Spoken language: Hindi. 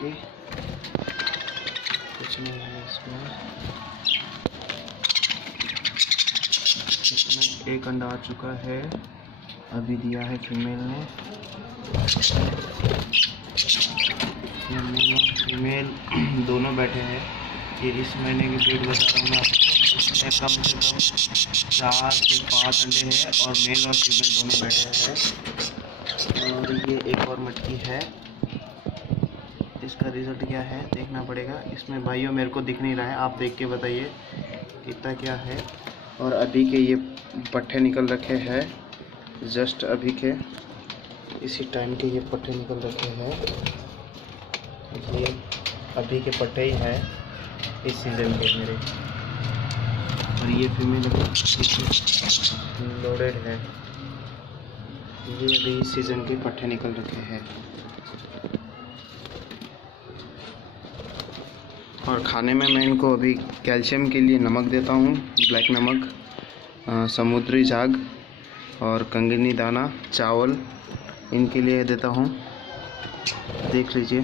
बाकी कुछ नहीं है इसमें। इसमें एक अंडा आ चुका है, अभी दिया है फीमेल ने। मेल और फीमेल दोनों बैठे हैं। ये इस महीने की ब्रीड बता रहा हूँ मैं आपको। इसमें कम से कम 4 से 5 अंडे हैं और मेल और फीमेल दोनों बैठे हैं। और ये एक और मटकी है, इसका रिज़ल्ट क्या है देखना पड़ेगा। इसमें भाइयों मेरे को दिख नहीं रहा है, आप देख के बताइए कितना क्या है। और अभी के ये पट्ठे निकल रखे हैं, जस्ट अभी के इसी टाइम के ये पट्ठे निकल रखे हैं। ये अभी के पट्टे ही हैं इस सीज़न के मेरे। और ये फीमेल लोडेड है। ये अभी इस सीज़न के पट्टे निकल रखे हैं। और खाने में मैं इनको अभी कैल्शियम के लिए नमक देता हूँ, ब्लैक नमक, समुद्री झाग और कंगनी दाना, चावल इनके लिए देता हूँ। देख लीजिए।